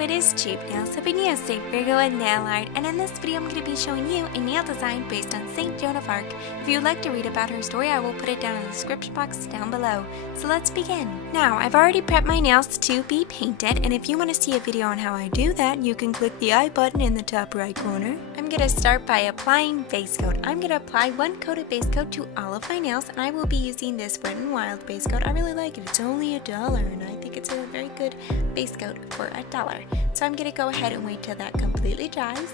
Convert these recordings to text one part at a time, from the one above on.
it is CheapNails, hoping you safe Virgo and nail art, and in this video I'm going to be showing you a nail design based on Saint Joan of Ark. If you would like to read about her story, I will put it down in the description box down below. So let's begin. Now, I've already prepped my nails to be painted, and if you want to see a video on how I do that, you can click the I button in the top right corner. I'm going to start by applying base coat. I'm going to apply one coat of base coat to all of my nails, and I will be using this Wet n Wild base coat. I really like it. It's only $1, and I think it's a very good base coat for $1. So I'm going to go ahead and wait till that completely dries.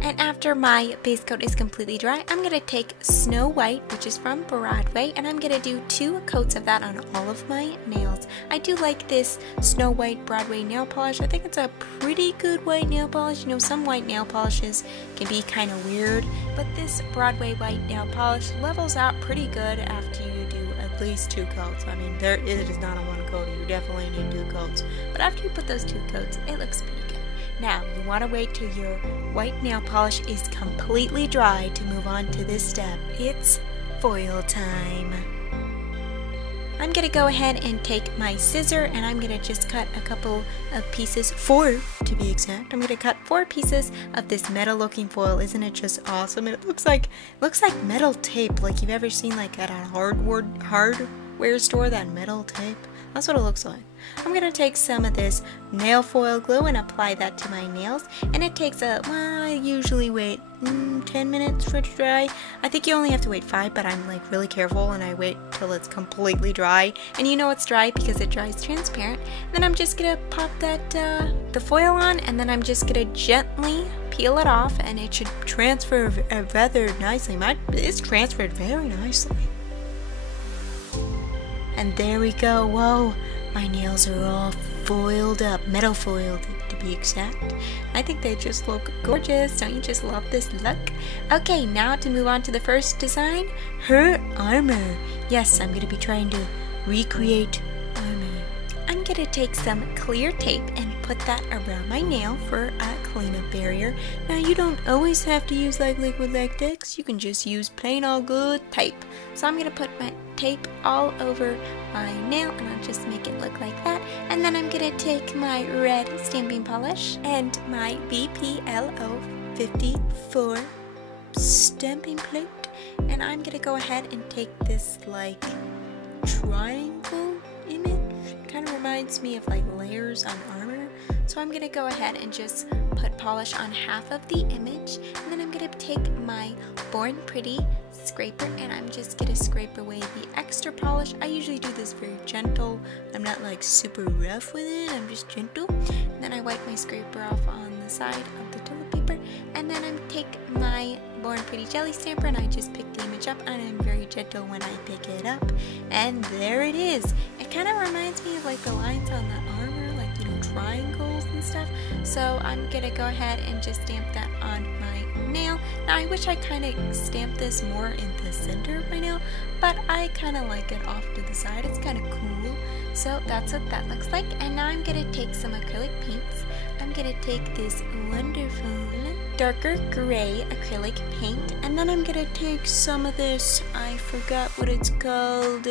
And after my base coat is completely dry, I'm going to take Snow White, which is from Broadway, and I'm going to do 2 coats of that on all of my nails. I do like this Snow White Broadway nail polish. I think it's a pretty good white nail polish. You know, some white nail polishes can be kind of weird, but this Broadway white nail polish levels out pretty good after you do at least 2 coats. I mean, it is not a 1 coat. You definitely need 2 coats. But after you put those 2 coats, it looks pretty good. Now, you want to wait till your white nail polish is completely dry to move on to this step. It's foil time. I'm going to go ahead and take my scissor and I'm going to just cut a couple of pieces, 4 to be exact. I'm going to cut 4 pieces of this metal looking foil. Isn't it just awesome? It looks like metal tape, like you've ever seen like at a hardware store, that metal tape. That's what it looks like. I'm going to take some of this nail foil glue and apply that to my nails, and it takes I usually wait 10 minutes for it to dry. I think you only have to wait 5, but I'm like really careful and I wait till it's completely dry, and you know it's dry because it dries transparent. And then I'm just going to pop that the foil on, and then I'm just going to gently peel it off, and it should transfer rather nicely. It's transferred very nicely. And there we go. Whoa, my nails are all foiled up, metal foiled to be exact. I think they just look gorgeous. Don't you just love this look? Okay, now to move on to the first design, her armor. Yes, I'm going to be trying to recreate armor. I'm going to take some clear tape and put that around my nail for a cleanup barrier. Now, you don't always have to use like liquid latex. You can just use plain old good tape. So I'm going to put my tape all over my nail, and I'll just make it look like that. And then I'm going to take my red stamping polish and my BPLO 54 stamping plate, and I'm going to go ahead and take this like triangle image. It kind of reminds me of like layers on armor. So I'm going to go ahead and just put polish on half of the image, and then I'm going to take my Born Pretty scraper and I'm just going to scrape away the extra polish. I usually do this very gentle. I'm not like super rough with it. I'm just gentle. And then I wipe my scraper off on the side of the toilet paper, and then I take my Born Pretty jelly stamper and I just pick the image up, and I'm very gentle when I pick it up. And there it is. It kind of reminds me of like the lines on the armor, like, you know, triangles and stuff. So I'm gonna go ahead and just stamp that on my nail. Now, I wish I kind of stamped this more in the center of my nail, but I kind of like it off to the side. It's kind of cool. So that's what that looks like. And now I'm gonna take some acrylic paints. I'm gonna take this wonderful darker gray acrylic paint, and then I'm gonna take some of this, I forgot what it's called,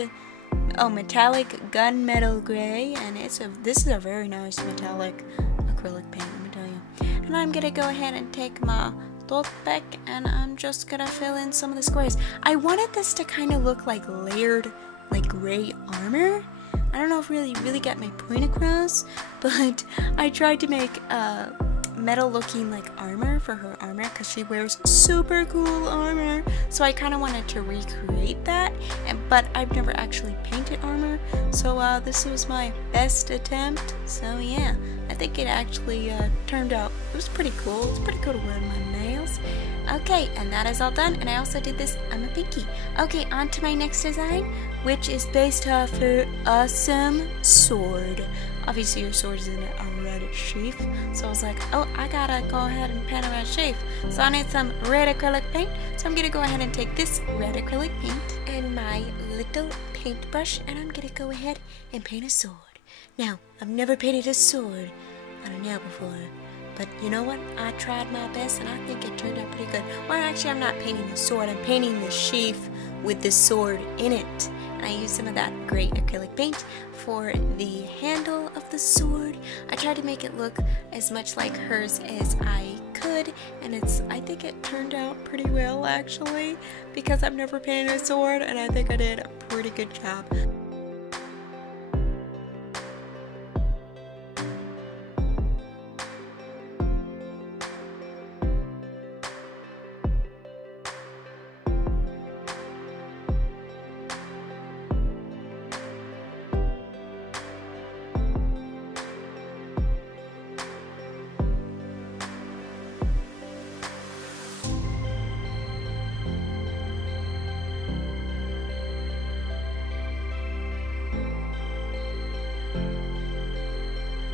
metallic gunmetal gray, and this is a very nice metallic acrylic paint, let me tell you. And I'm gonna go ahead and take my toothpick and I'm just gonna fill in some of the squares. I wanted this to kind of look like layered, like gray armor. I don't know if really got my point across, but I tried to make metal looking like armor for her armor because she wears super cool armor. So I kind of wanted to recreate that, but I've never actually painted armor, so this was my best attempt. So yeah, I think it actually turned out, it was pretty cool. It's pretty cool to wear on my nails. Okay, and that is all done, and I also did this on my pinky. Okay, on to my next design, which is based off her awesome sword. Obviously your sword is in a red sheath, so I was like, oh, I gotta go ahead and paint a red sheath. So I need some red acrylic paint, so I'm gonna go ahead and take this red acrylic paint and my little paintbrush, and I'm gonna go ahead and paint a sword. Now, I've never painted a sword on a nail before, but you know what? I tried my best and I think it turned out pretty good. Well, actually, I'm not painting the sword. I'm painting the sheath with the sword in it. And I used some of that great acrylic paint for the handle of the sword. I tried to make it look as much like hers as I could, and I think it turned out pretty well, actually, because I've never painted a sword, and I think I did a pretty good job.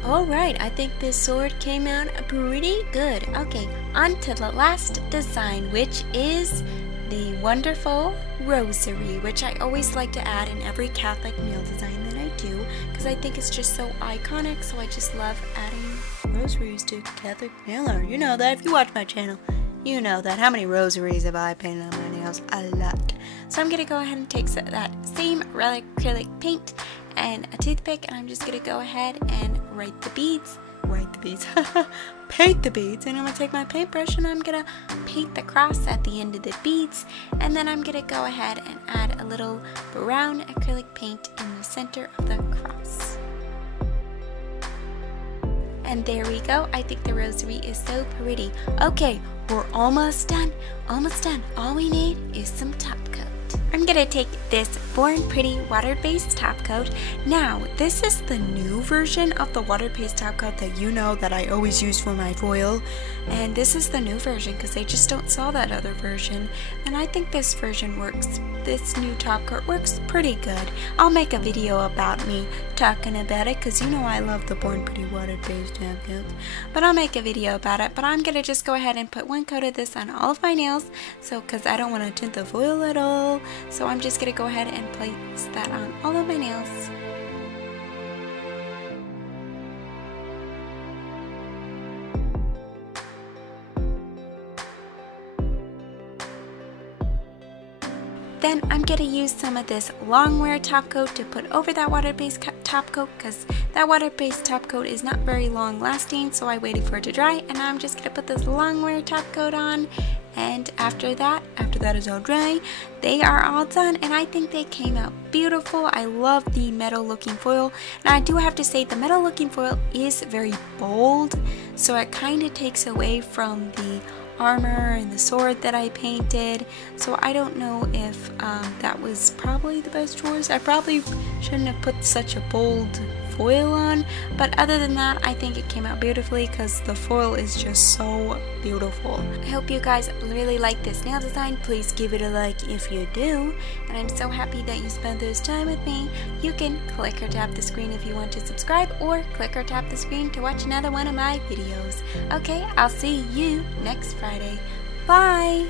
Alright, I think this sword came out pretty good. Okay, on to the last design, which is the wonderful rosary, which I always like to add in every Catholic nail design that I do, because I think it's just so iconic, so I just love adding rosaries to Catholic nail art. You know that if you watch my channel. You know that. How many rosaries have I painted on my nails? A lot. So I'm going to go ahead and take that same acrylic paint and a toothpick, and I'm just going to go ahead and paint the beads, and I'm going to take my paintbrush and I'm going to paint the cross at the end of the beads, and then I'm going to go ahead and add a little brown acrylic paint in the center of the cross. And there we go. I think the rosary is so pretty. Okay, we're almost done. Almost done. All we need is some top coat. I'm gonna take this Born Pretty water-based top coat. Now, this is the new version of the water-based top coat that you know that I always use for my foil. And this is the new version because they just don't sell that other version. And I think this version works. This new top coat works pretty good. I'll make a video about me talking about it because you know I love the Born Pretty water-based top coat. But I'll make a video about it. But I'm gonna just go ahead and put one coat of this on all of my nails. So, because I don't want to tint the foil at all. So I'm just gonna go ahead and place that on all of my nails. Then I'm going to use some of this long wear top coat to put over that water-based top coat because that water-based top coat is not very long lasting, so I waited for it to dry, and I'm just going to put this long wear top coat on. And after that is all dry, they are all done, and I think they came out beautiful. I love the metal looking foil, and I do have to say the metal looking foil is very bold, so it kind of takes away from the armor and the sword that I painted. So I don't know if that was probably the best choice. I probably shouldn't have put such a bold foil on, but other than that, I think it came out beautifully because the foil is just so beautiful. I hope you guys really like this nail design. Please give it a like if you do, and I'm so happy that you spent this time with me. You can click or tap the screen if you want to subscribe, or click or tap the screen to watch another one of my videos. Okay, I'll see you next Friday. Bye!